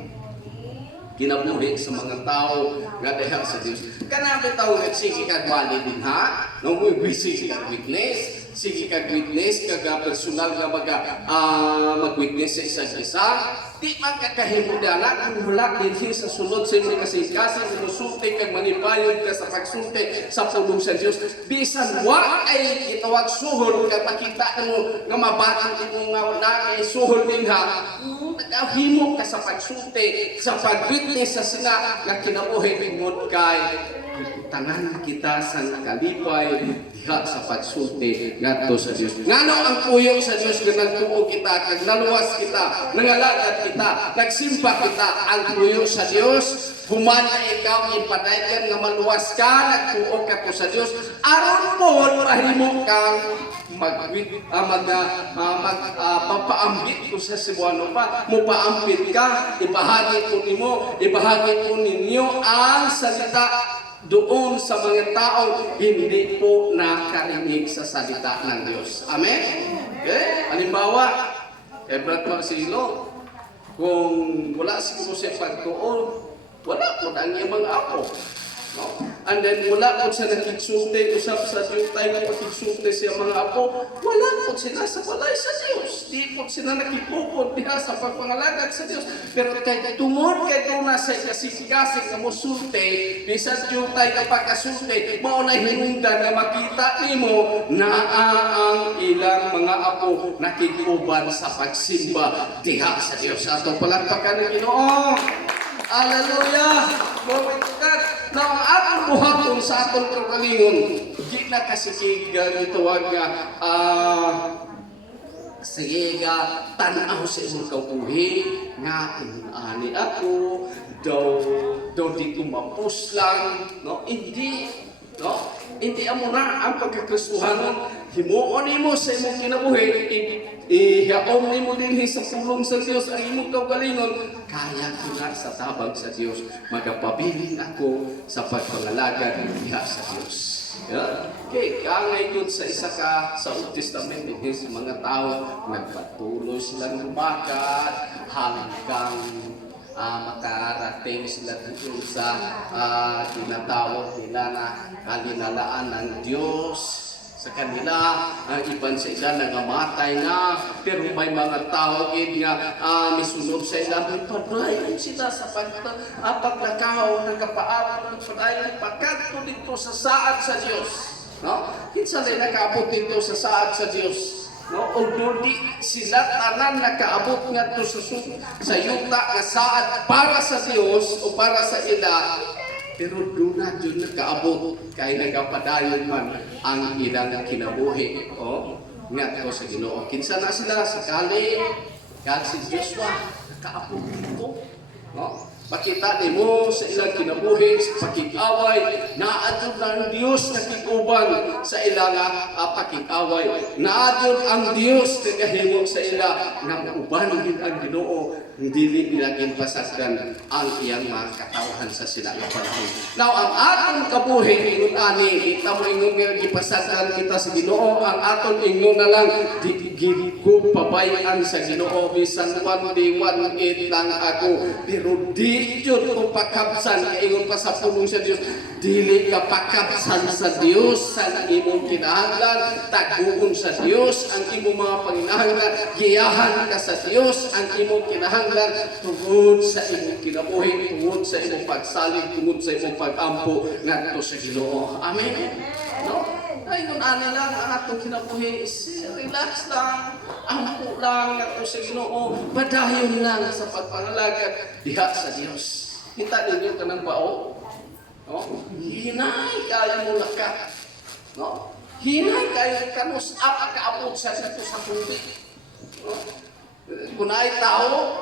kinabuhi sa mga tao nga dahil sa Diyos. Kanabi tao nga sige kag wali din ha? Nung sige kag witness, sige kag witness, kag personal nga mag-witness sa isa't isa. Di man kakahimudana kung wala din sa sunod sa mga kasing-kasing, musulti kag manipayon ka sa pagsulti sa pulong sa Diyos. Bisan wa ay itawag suhol kag makita mo nga mabatang mo nga na kay suhol din ha. Nagahimo ka sa pagsulti, sa pag-witness sa sina nga kinabuhi tingod kay tanan kita sa kalipay diha sa pagsulti ngadto sa Dios. Ngano ang puyo sa Dios nga nagtuo kita, kag naluwas kita, nangalagad kita, nagsimba kita, ang puyo sa Dios. Human na ikaw ipadayon nga maluwas ka, nagtuo ka to sa Dios. Aron mo mahimo kang magpaambit ko sa Cebuano pa, mupaampit ka, ibahagi ko ninyo ang salita doon sa mga tao hindi po nakarinig sa salita ng Diyos. Amen? Okay? Halimbawa, Brad Marcelo, kung wala siguro siya pagtuon, wala po ang iyang mga apo. No? And then wala po siya nakiksulti, usap sa Diyos tayo na pakiksulti siya mga apo, wala po sila sa balay sa Diyos. Di po sila nakipukod diha sa pagpangalagad sa Diyos. Pero kay tumor kay doon na sa kasing-kasing na musulti, bisan Diyos tayo na pagkasulti, maunay hinungdan na makita nimo na ang ilang mga apo nakikuban sa pagsimba diha sa Diyos. Ato palakpakan ng Ginoo. Hallelujah! Glory to God! Na ang atong buhaton sa atong kagalingon, di na kasikig itawag nga, sige nga, tanaw sa isang kaupuhi, nga ani ako, daw di ko mapus lang, no? Hindi, no? Hindi amo na ang pagkakristuhanon, himuon mo sa imong kinabuhi, ihaom mo din sa pulong sa Diyos ang imong kaugalingon, kaya ko na sa tabang sa Diyos, magapabiling ako sa pagpangalagad diha sa Diyos. Yeah. Okay, kangay yun sa isa ka sa Old Testament, sa mga tao, nagpatuloy silang lumakad hanggang makarating sila dito sa tinatawag nila na kalinalaan ng Diyos. Sa kanila, iban sa ila nangamatay na, pero may mga tao nga misunod sa ila, padayon sila sa paglakaw, nagkapaawat, padayon pagkanto dito sa saad sa Diyos. No? Kinsa rin nakaabot dito sa saad sa Diyos. No, although di sila tanan nakaabot nga to sa yuta nga saad para sa Dios o para sa ila, pero doon na nakaabot kay nagapadayon man ang ilang kinabuhi o nga to sa Ginoo. Kinsa na sila sa kali si Joshua nakaabot dito, no? Makita nimo sa ilang kinabuhi, sa pakikaway, naadyon ang Dios nakikuban sa ilang pakikaway. Naadyon ang Dios nagahimo sa ila nga uban gid ang Ginoo dili nila ginpasagdan ang iyang mga katawhan sa sila nga panahon. Now, ang atong kabuhi, ingon ani, kita mo ingon nga gipasagdan kita sa Ginoo, ang aton ingon na lang, di ko pabayaan sa Ginoo, bisan 1 lang ako, pero di yun ko pakabsan, ingon pa sa pulong sa Diyos, dili ka pakabsan sa Diyos, sa imong kinahanglan, taguon sa Diyos, ang imong mga panginahanglan, giyahan ka sa Diyos, ang imong kinahanglan, tungod sa imong kinabuhi, tungod sa imong pagsalig, tungod sa imong pag-ampo ngadto sa Ginoo. Amen. No? Ay, kung ano lang ang atong kinabuhi, relax lang, ampo lang ngadto sa Ginoo, padayon lang sa pagpangalagad diha sa Dios. Kita ninyo kanang bao? No? Hinay kaya mo lakat. No? Hinay kaya kanus up kaabot sa dito sa tubig. No? Kung ay tao,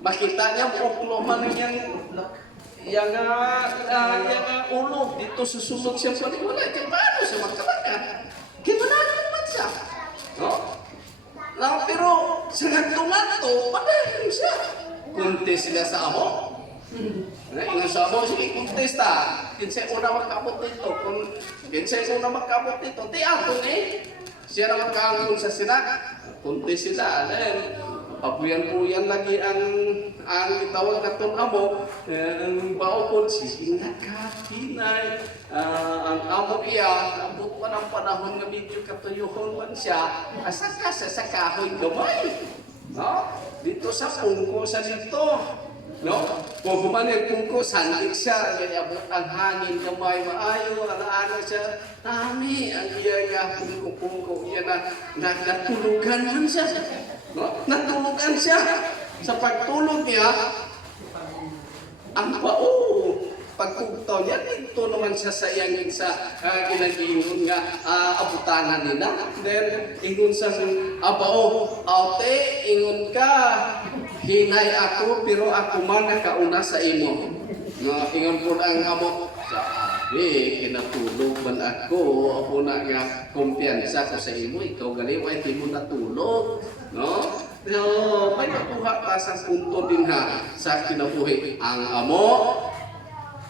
makita niya pupuluman yang ulo dito sa sulod siya pa wala. Kaya paano siya magkabakan? Ginunado naman siya. No? Now, pero sa nagtungato, padayon siya. Kunti sila sa amo. Nga sa amo, sige, kuntis ta. Kinsay una magkabot dito. Kung kinsay una magkabot dito, di ako siya na magkaangkon sa sila. Kunti sila. Then, pabuyan-buyan lagi ang itawag na itong amo. Ang baokon, sisingat ka, hinay. Ang amo iya, abot pa ng panahon na medyo katuyuhon man siya. Asaka sa kahoy gamay. No? Dito sa pungko sa dito. No? Kung humanin pungko, sandik siya. Kaya abot ang hangin gamay, maayo, alaano siya. Tami, ang iya nga pungko-pungko. Iya na natulugan man siya. No? Natulugan siya. Sa pagtulog niya, ang pagkugtaw niya, ito naman siya sa iyang sa ginag-ingon nga abutanan nila. Then, ingon sa ate, ingon ka, hinay ako, pero ako man nakauna sa imo. No, ingon po ang amo, sabi, kinatulog man ako na nga kumpiyansa ko sa imo, ikaw galing, ay di mo natulog. No? So, may nakuha pa sa punto din sa kinabuhi. Ang amo,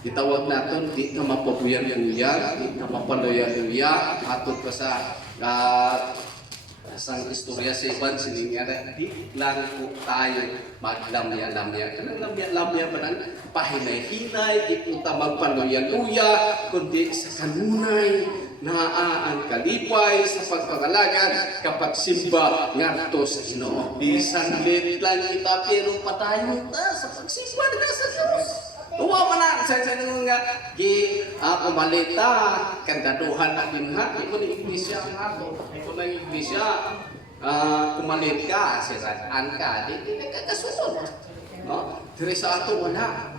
itawag natin, di ka mapabuyan-buyan, di ka mapaloyan-luyan, atod pa sa isang istorya sa iban, siningara, di lang po tayo maglamya-lamya. Kanang lamya-lamya ba ng pahinay-hinay, di po ta magpaloyan-luya, kundi sa kanunay, ang kalipay sa pagpagalagad kapag simba ngadto sa Ginoo. Bisan lit lang kita pero padayon ta sa pagsimba na sa Dios. Uwa man na sa nga kumalita kandaduhan na dinha di mo ni iglesia ang ato. Ito na iglesia kumalit ka, siraan ka, di kakasunod. No? Dire sa ato wala.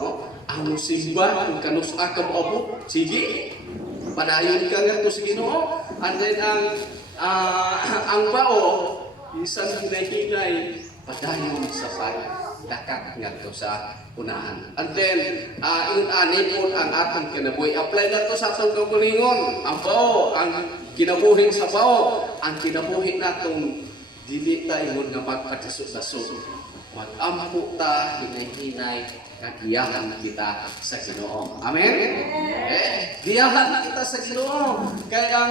No? Ang simba kung kanus ka moabot, sige. Padayon ka nga to sa Ginoo. And then ang bao, isang hinay-hinay, padayon sa pagdakat nga to sa unahan. And then, inanipon ang atong kinabuhi. Apply na to sa atong kabulingon. Ang bao, ang kinabuhin sa bao, ang kinabuhin natong dili tayo nga magpadasot-dasot. Mag-ampo ta, hinay-hinay, kagiyahan kita sa Ginoo. Amen? Giyahan kita sa Ginoo. Kaya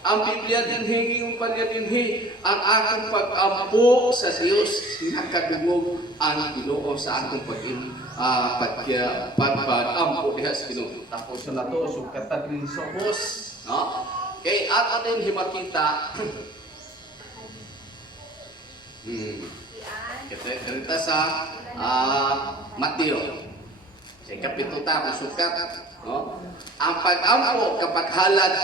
ang Biblia dinhi, yung panya dinhi, ang akong pag-ampo sa Dios, nakadungog ang Ginoo sa akong pag-ampo diha sa Ginoo. Tapos na to, sugatan rin sa boss. No? Kaya ato din himakita. Kita sa Mateo. Sa kapitulo sukat, no? Ang pag-ampo kapag halad,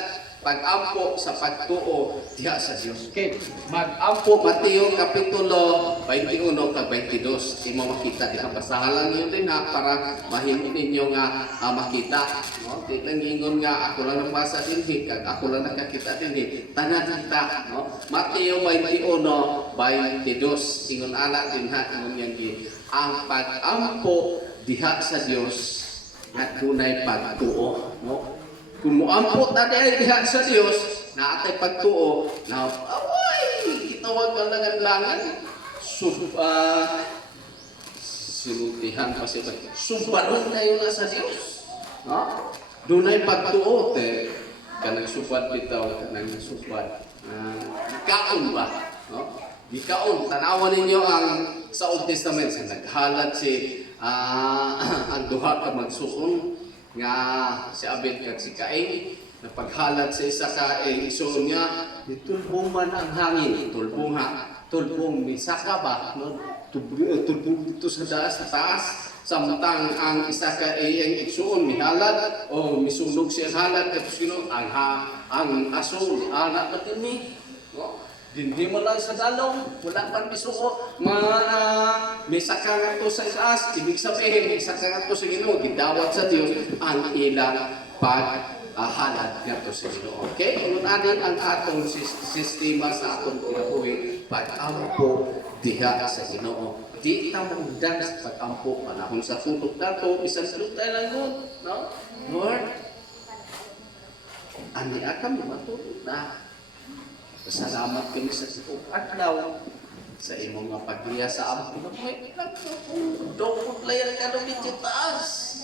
pag-ampo sa pagtuo diha sa Dios. Okay. Mag-ampo Mateo kapitulo 21 kag 22. Imo makita diha basahan niyo din para mahimo ninyo nga makita, no? Di lang ingon nga ako lang nabasa dinhi kag ako lang nakakita dinhi. Tanan kita, no? Mateo 21 22 ingon ana din ingon yan gi. Ang pag-ampo diha sa Dios at dunay pagtuo, no? Kung muampo ta diha sa Dios na atay pagtuo na away gitawag ang langan-langan sinultihan pa siya. Sumbalon kayo na sa Diyos. No? Doon ay pagtuot kanang subad bitaw, kanang subad. Gikaon ba? No? Gikaon. Tanawan ninyo ang sa Old Testament, naghalat si ang duha ka magsuon nga si Abel kag si Cain. Napaghalat sa isa ka igsoon niya, itulbong man ang hangin, tulbong misaka ba, no? Tulbong dito sa taas, samtang ang isa ka ang igsoon mihalad o misunog siya halad at sino ang aso anak natin ni, no? Hindi mo lang sa dalong, wala pang bisuko, may saka nga to sa taas, ibig sabihin, may saka nga to sa Ginoo, gidawat sa Diyos ang ilang halad nga to sa Ginoo. Okay? Kung anin ang atong sistema sa atong kinabuhi, pag-ampo diha sa Ginoo. Di ta maundan sa pag-ampo, panahon sa tutok nato, isang salutay lang yun, no? Lord, ani kami matulog na. Salamat kami sa sitong adlaw sa imong nga pagriya sa among kinabuhi. Dokot layan ka doon dito taas.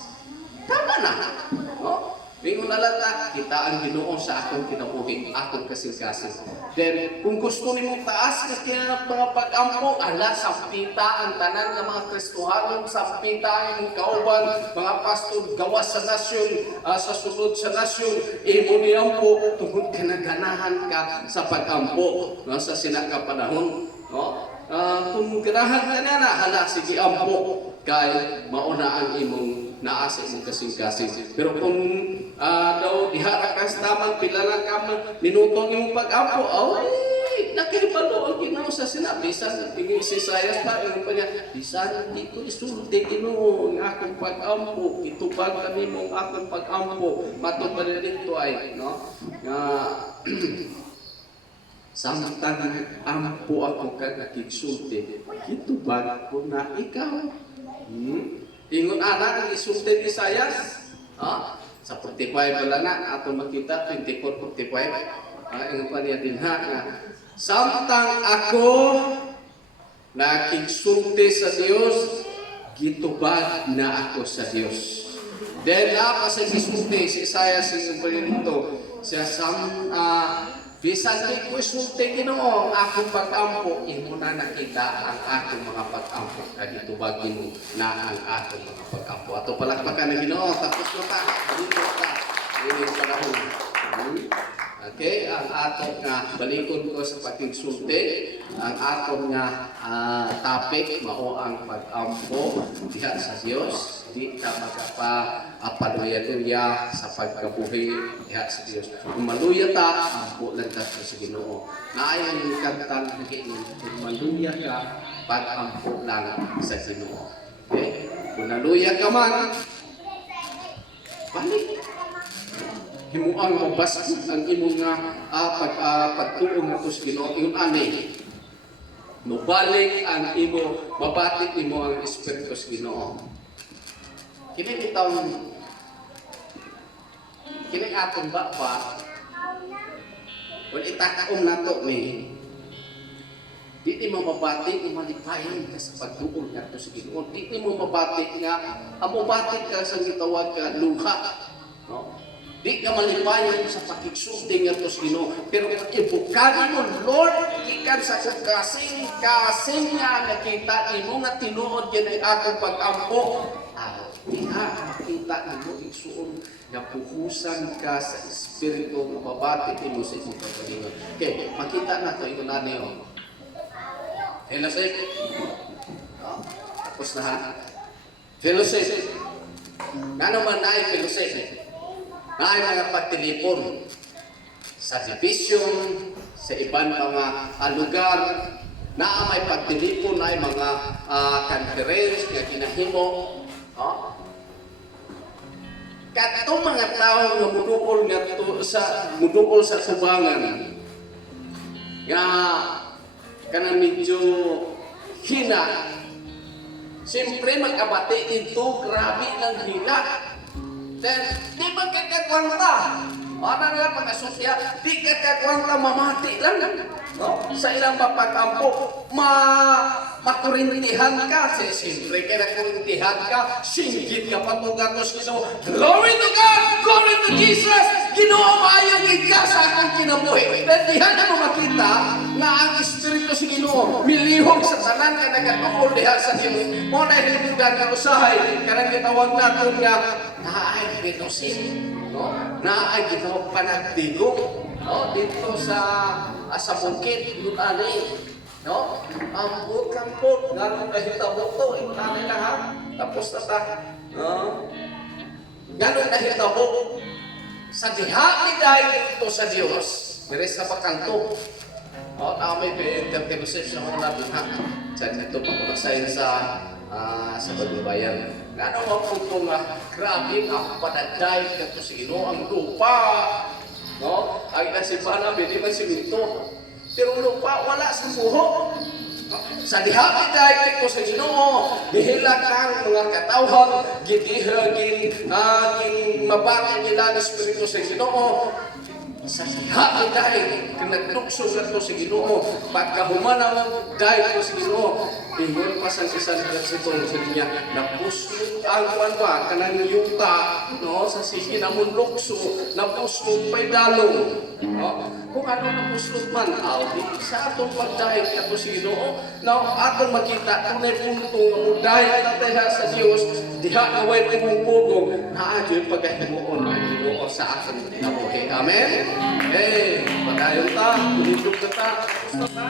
Tama na. No? Mingon na lang kita ang Ginoo sa akong kinabuhi, akong kasing-kasing. Then, kung gusto nimo taas kasi ang mga pag-ampo, sampita ang tanan ng mga Kristohanon, sampita ang imong kauban, mga pastor, gawas sa nasyon, sa sulod sa nasyon, imo niyampo, tungkol kinaganahan ka sa pag-ampo, no? Sa sinaka panahon. No? Kung ganahan ka na, sige ampo, kay mauna ang imong naasa imong kasing-kasing. Pero kung daw diha ka sa tamang pila lang ka minutong imong pag-ampo, ay nakibalo ang Ginoo sa sinabi sa Isaiah pa yung pa niya, bisan dito isulti Ginoo ang akong pag-ampo, itubag kami mong akong pag-ampo, matubag dito ay, no? Samtang ampo ako kagakigsulti, itubag ko na ikaw. Ingon anak ang isulti ni Isaias. Sa 45 pala na, ato makita, 24, 45. Ingon pa niya din samtang ako nakigsulti sa Diyos, gitubag na ako sa Diyos. Then, pa sa gisulti, si Isaias, ingon pa niya dito, siya bisan di ko isulti Ginoo akong pag-ampo, imo na nakita ang akong mga pag-ampo. Dito bagin mo na ang akong mga pag-ampo. Ato palakpakan ng Ginoo, tapos na ta. Dito ta. Ini panahon. Okay, ang atong nga balikon ko sa pagigsulti, ang atong nga topic mao ang pag-ampo diha sa Dios. Di ka magpapaluya-luya sa pagkabuhi diha sa Dios. Kung maluya ta, ampo lang ta sa Ginoo. Naayon yung kantang nagiinom, kung maluya ka, pag-ampo lang sa Ginoo. Okay? Kung naluya ka man, balik. Himuang mabasket ang imong nga pagtuong nga sa Ginoo. Yung ani, mabalik ang imo, mabatik imo ang Espiritu sa Ginoo. Kini bitaw kini atong ba wala itakaon nato ni di mo mabatik nga malipayon ka sa pagtuon nato sa Ginoo. Di mo mabatik nga amobatik ka sa gitawag ka luha, no? Di ka malipayon sa pakigsulti nga to sa Ginoo. Pero ibukani mo, Lord, ikan sa kasing nga nakita imo nga tinuod yan ang akong pag-ampo. Diha makita nimo igsuon nga puhusan ka sa Espiritu nga mabati mo sa imong pagkalingon. Okay, makita na to ito na niyo. Fellowship. Tapos na ha. Fellowship. Nga naman na ay fellowship. Na ay mga pagtelefon sa division, sa ibang mga lugar, na may pagtelefon na ay mga conference nga kinahimo. Katong mga tao nga mudukol sa subangan nga kanang medyo hina, siyempre magkabati ito, grabe ng hina. Then, di ba kakakwanta? Ano nga pag-asusya, di ka kurang lang mamati lang. No? Sa ilang mapag-ampo, makurintihan ka. Siyempre ka nakurintihan ka, singgit ka patugatos Ginoo. Glory to God! Glory to Jesus! Ginoo maayong ka sa akong kinabuhi. Dahil dihan na mo makita na ang Espiritu si Ginoo milihog sa tanan ka nagatuol diha sa Ginoo. Mo na hinugan ka usahay, kanang gitawag natin nga, naay bitusin. No? Naay Ginoo panagtigong. No? Dito sa bukid, yun ani. No? Ang bukang-buk, ganun kahitabo to, inanay na ha. Tapos na ta. No? Ganun kahitabo. Sa diha ni dahil ito sa Diyos, meres na pakanto. O, may interconception ako natin ha. Sa dito pa ko nasayin sa Balubayan. Ano ang punto nga, grabe ang panaday kato si Ginoo ang lupa. No? Ang nasipana, hindi man siminto. Pero lupa, wala sa buho. Sa diha dahil ko sa Ginoo, gihilak ang mga katawhan, gigihagin, mabangin nila ng Espiritu sa Ginoo. Sa diha dahil naglukso sa to si Ginoo, pagkahumanaw dahil ko si Ginoo, ingon pa sa isang versikulo sa niya, napusod ang ba, kanang yuta, no, sa sige namon lukso, napusod pa'y dalong. No? Kung ano napusod man, di sa atong pagdahil kato si Ginoo, na atong makita, kung may puntong dahil natin sa Diyos, diha na way pumupugong, naadyo yung pagkahimuon ng Ginoo sa ating nabuhi. Amen? Padayon ta, tulitog na ta, gusto ta.